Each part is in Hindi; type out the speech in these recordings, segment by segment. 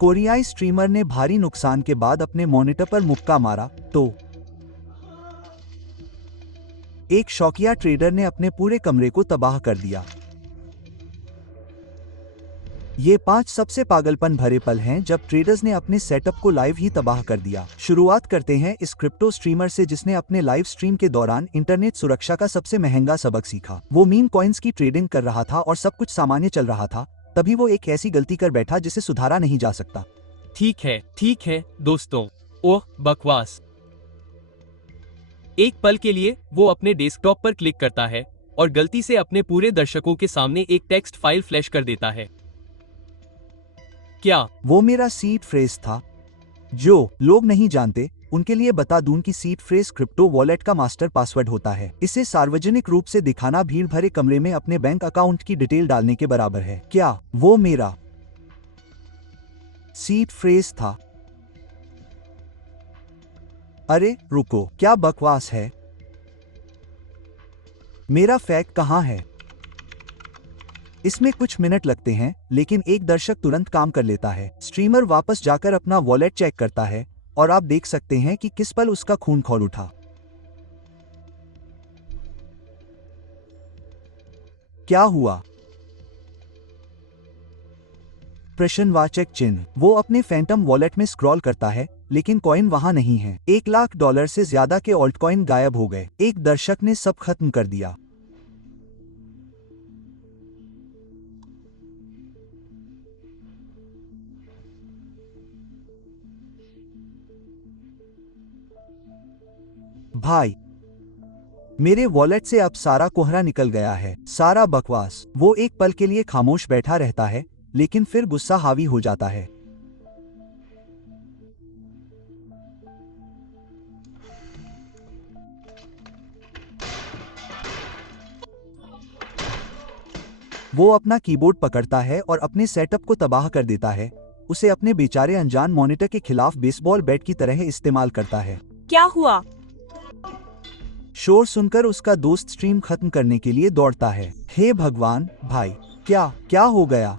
कोरियाई स्ट्रीमर ने भारी नुकसान के बाद अपने मॉनिटर पर मुक्का मारा तो एक शौकिया ट्रेडर ने अपने पूरे कमरे को तबाह कर दिया। ये 5 सबसे पागलपन भरे पल हैं जब ट्रेडर्स ने अपने सेटअप को लाइव ही तबाह कर दिया। शुरुआत करते हैं इस क्रिप्टो स्ट्रीमर से जिसने अपने लाइव स्ट्रीम के दौरान इंटरनेट सुरक्षा का सबसे महंगा सबक सीखा। वो मीम कॉइन्स की ट्रेडिंग कर रहा था और सब कुछ सामान्य चल रहा था, तभी वो एक ऐसी गलती कर बैठा जिसे सुधारा नहीं जा सकता। ठीक है दोस्तों। ओह बकवास। एक पल के लिए वो अपने डेस्कटॉप पर क्लिक करता है और गलती से अपने पूरे दर्शकों के सामने एक टेक्स्ट फाइल फ्लैश कर देता है। क्या वो मेरा सीड फ्रेज था? जो लोग नहीं जानते उनके लिए बता दूं कि सीड फ्रेज क्रिप्टो वॉलेट का मास्टर पासवर्ड होता है। इसे सार्वजनिक रूप से दिखाना भीड़ भरे कमरे में अपने बैंक अकाउंट की डिटेल डालने के बराबर है। क्या वो मेरा सीड फ्रेज था? अरे रुको, क्या बकवास है? मेरा फैक्ट कहाँ है? इसमें कुछ मिनट लगते हैं, लेकिन एक दर्शक तुरंत काम कर लेता है। स्ट्रीमर वापस जाकर अपना वॉलेट चेक करता है और आप देख सकते हैं कि किस पल उसका खून खौल उठा। क्या हुआ? प्रश्नवाचक चिन्ह। वो अपने फैंटम वॉलेट में स्क्रॉल करता है, लेकिन कॉइन वहां नहीं है। $1 लाख से ज्यादा के ऑल्ट कॉइन गायब हो गए। एक दर्शक ने सब खत्म कर दिया। भाई, मेरे वॉलेट से अब सारा कोहरा निकल गया है। सारा बकवास। वो एक पल के लिए खामोश बैठा रहता है, लेकिन फिर गुस्सा हावी हो जाता है। वो अपना कीबोर्ड पकड़ता है और अपने सेटअप को तबाह कर देता है। उसे अपने बेचारे अनजान मॉनिटर के खिलाफ बेसबॉल बैट की तरह इस्तेमाल करता है। क्या हुआ? शोर सुनकर उसका दोस्त स्ट्रीम खत्म करने के लिए दौड़ता है। हे भगवान भाई, क्या क्या हो गया?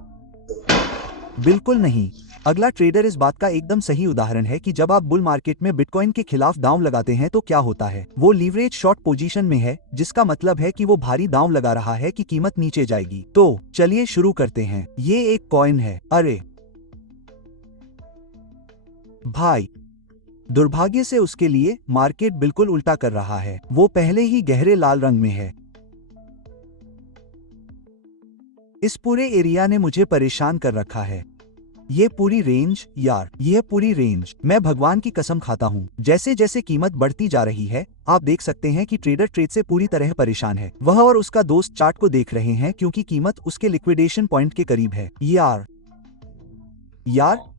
बिल्कुल नहीं। अगला ट्रेडर इस बात का एकदम सही उदाहरण है कि जब आप बुल मार्केट में बिटकॉइन के खिलाफ दांव लगाते हैं तो क्या होता है। वो लीवरेज शॉर्ट पोजीशन में है, जिसका मतलब है कि वो भारी दांव लगा रहा है कि कीमत नीचे जाएगी। तो चलिए शुरू करते हैं। ये एक कॉइन है। अरे भाई, दुर्भाग्य से उसके लिए मार्केट बिल्कुल उल्टा कर रहा है। वो पहले ही गहरे लाल रंग में है। इस पूरे एरिया ने मुझे परेशान कर रखा है। ये पूरी रेंज यार, यह पूरी रेंज। मैं भगवान की कसम खाता हूँ, जैसे जैसे कीमत बढ़ती जा रही है, आप देख सकते हैं कि ट्रेडर ट्रेड से पूरी तरह परेशान है। वह और उसका दोस्त चार्ट को देख रहे हैं क्योंकि कीमत उसके लिक्विडेशन पॉइंट के करीब है। यार,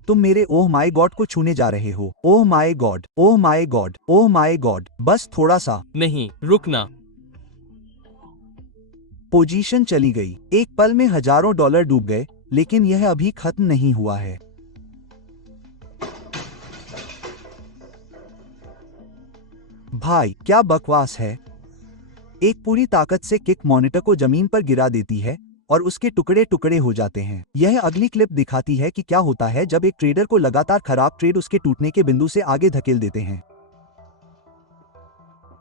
तुम मेरे ओह माय गॉड को छूने जा रहे हो। Oh my God, oh my God, oh my God. बस थोड़ा सा। नहीं, रुकना। पोजीशन चली गई। एक पल में हजारों डॉलर डूब गए, लेकिन यह अभी खत्म नहीं हुआ है। भाई, क्या बकवास है? एक पूरी ताकत से किक मॉनिटर को जमीन पर गिरा देती है और उसके टुकड़े टुकड़े हो जाते हैं। यह अगली क्लिप दिखाती है कि क्या होता है जब एक ट्रेडर को लगातार खराब ट्रेड उसके टूटने के बिंदु से आगे धकेल देते हैं।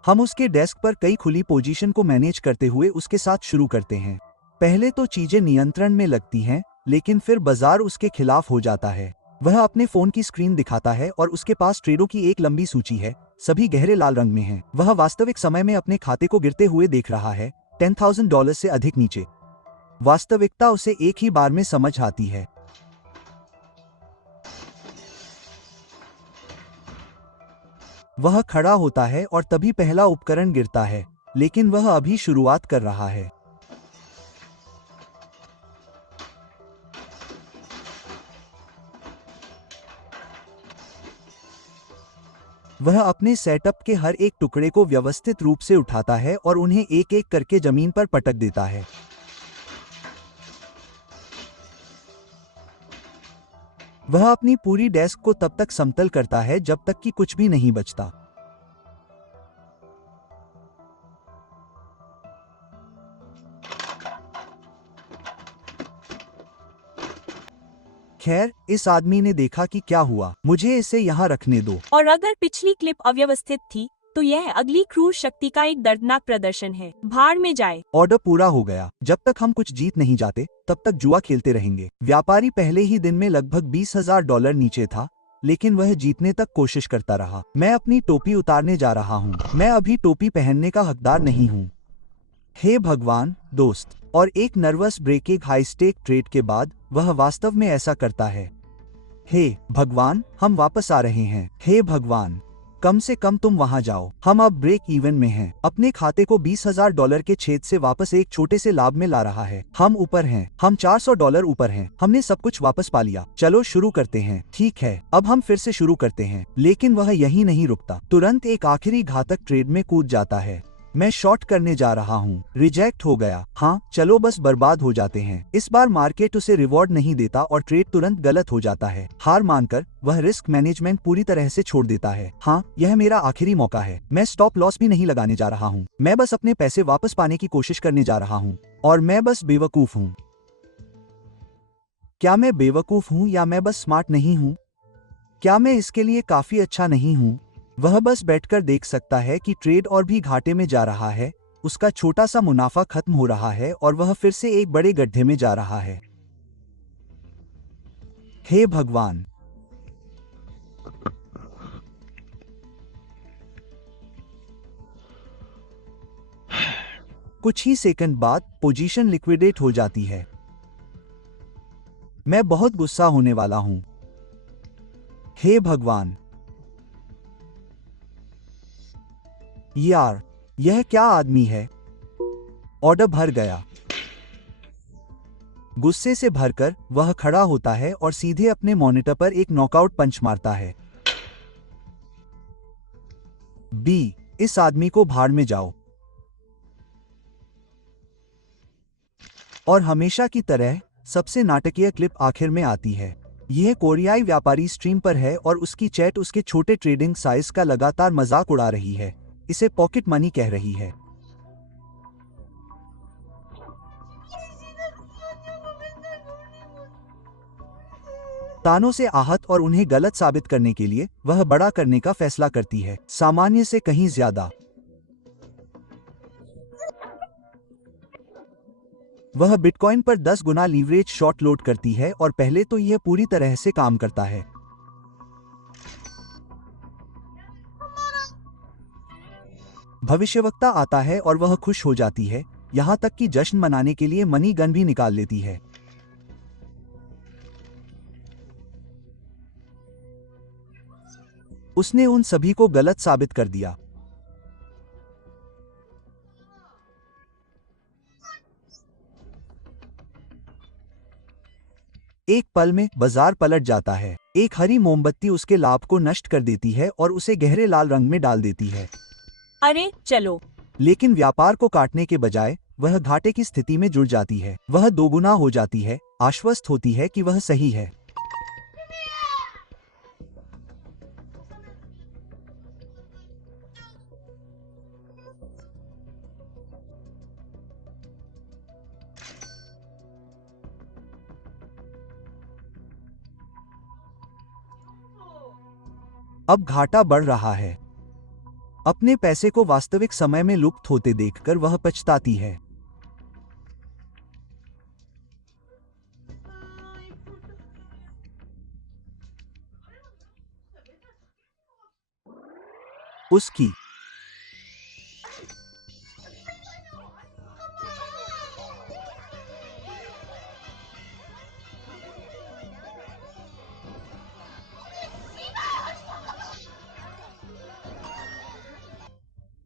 हम उसके डेस्क पर कई खुली पोजीशन को मैनेज करते हुए उसके साथ शुरू करते हैं। पहले तो चीजें नियंत्रण में लगती हैं, लेकिन फिर बाजार उसके खिलाफ हो जाता है। वह अपने फोन की स्क्रीन दिखाता है और उसके पास ट्रेडों की एक लंबी सूची है, सभी गहरे लाल रंग में हैं। वह वास्तविक समय में अपने खाते को गिरते हुए देख रहा है, $10,000 से अधिक नीचे। वास्तविकता उसे एक ही बार में समझ आती है। वह खड़ा होता है और तभी पहला उपकरण गिरता है, लेकिन वह अभी शुरुआत कर रहा है। वह अपने सेटअप के हर एक टुकड़े को व्यवस्थित रूप से उठाता है और उन्हें एक एक करके जमीन पर पटक देता है। वह अपनी पूरी डेस्क को तब तक समतल करता है जब तक कि कुछ भी नहीं बचता। खैर, इस आदमी ने देखा कि क्या हुआ। मुझे इसे यहाँ रखने दो। और अगर पिछली क्लिप अव्यवस्थित थी तो यह अगली क्रूर शक्ति का एक दर्दनाक प्रदर्शन है। भाड़ में जाए। ऑर्डर पूरा हो गया। जब तक हम कुछ जीत नहीं जाते तब तक जुआ खेलते रहेंगे। व्यापारी पहले ही दिन में लगभग $20,000 नीचे था, लेकिन वह जीतने तक कोशिश करता रहा। मैं अपनी टोपी उतारने जा रहा हूँ। मैं अभी टोपी पहनने का हकदार नहीं हूँ। हे भगवान, दोस्त। और एक नर्वस ब्रेक, एक हाई स्टेक ट्रेड के बाद वह वास्तव में ऐसा करता है। हे भगवान, हम वापस आ रहे हैं। हे भगवान, कम से कम तुम वहां जाओ। हम अब ब्रेक इवन में हैं। अपने खाते को $20,000 के छेद से वापस एक छोटे से लाभ में ला रहा है। हम ऊपर हैं। हम $400 ऊपर हैं। हमने सब कुछ वापस पा लिया। चलो शुरू करते हैं। ठीक है, अब हम फिर से शुरू करते हैं। लेकिन वह यही नहीं रुकता। तुरंत एक आखिरी घातक ट्रेड में कूद जाता है। मैं शॉर्ट करने जा रहा हूँ। रिजेक्ट हो गया। हाँ, चलो बस बर्बाद हो जाते हैं। इस बार मार्केट उसे रिवॉर्ड नहीं देता और ट्रेड तुरंत गलत हो जाता है। हार मानकर वह रिस्क मैनेजमेंट पूरी तरह से छोड़ देता है। हाँ, यह मेरा आखिरी मौका है। मैं स्टॉप लॉस भी नहीं लगाने जा रहा हूँ। मैं बस अपने पैसे वापस पाने की कोशिश करने जा रहा हूँ। और मैं बस बेवकूफ हूँ। क्या मैं बेवकूफ हूँ या मैं बस स्मार्ट नहीं हूँ? क्या मैं इसके लिए काफी अच्छा नहीं हूँ? वह बस बैठकर देख सकता है कि ट्रेड और भी घाटे में जा रहा है। उसका छोटा सा मुनाफा खत्म हो रहा है और वह फिर से एक बड़े गड्ढे में जा रहा है। हे भगवान। कुछ ही सेकंड बाद पोजीशन लिक्विडेट हो जाती है। मैं बहुत गुस्सा होने वाला हूं। हे भगवान। यार, यह क्या आदमी है? ऑर्डर भर गया। गुस्से से भरकर वह खड़ा होता है और सीधे अपने मॉनिटर पर एक नॉकआउट पंच मारता है। बी, इस आदमी को भाड़ में जाओ। और हमेशा की तरह सबसे नाटकीय क्लिप आखिर में आती है। यह कोरियाई व्यापारी स्ट्रीम पर है और उसकी चैट उसके छोटे ट्रेडिंग साइज का लगातार मजाक उड़ा रही है। इसे पॉकेट मनी कह रही है। तानों से आहत और उन्हें गलत साबित करने के लिए वह बड़ा करने का फैसला करती है, सामान्य से कहीं ज्यादा। वह बिटकॉइन पर 10 गुना लीवरेज शॉर्ट लोड करती है और पहले तो यह पूरी तरह से काम करता है। भविष्यवक्ता आता है और वह खुश हो जाती है, यहां तक कि जश्न मनाने के लिए मनी गन भी निकाल लेती है। उसने उन सभी को गलत साबित कर दिया। एक पल में बाजार पलट जाता है। एक हरी मोमबत्ती उसके लाभ को नष्ट कर देती है और उसे गहरे लाल रंग में डाल देती है। अरे चलो। लेकिन व्यापार को काटने के बजाय वह घाटे की स्थिति में जुड़ जाती है। वह दोगुना हो जाती है, आश्वस्त होती है कि वह सही है। अब घाटा बढ़ रहा है। अपने पैसे को वास्तविक समय में लुप्त होते देखकर वह पछताती है। उसकी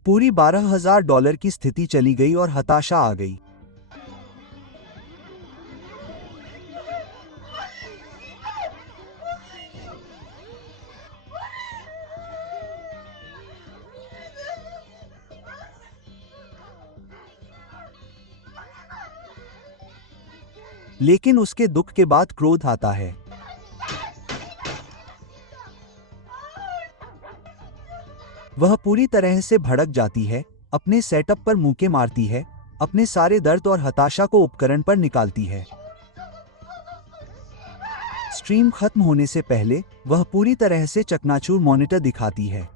पूरी $12,000 की स्थिति चली गई और हताशा आ गई। लेकिन उसके दुख के बाद क्रोध आता है। वह पूरी तरह से भड़क जाती है, अपने सेटअप पर मुक्के मारती है, अपने सारे दर्द और हताशा को उपकरण पर निकालती है। स्ट्रीम खत्म होने से पहले वह पूरी तरह से चकनाचूर मॉनिटर दिखाती है।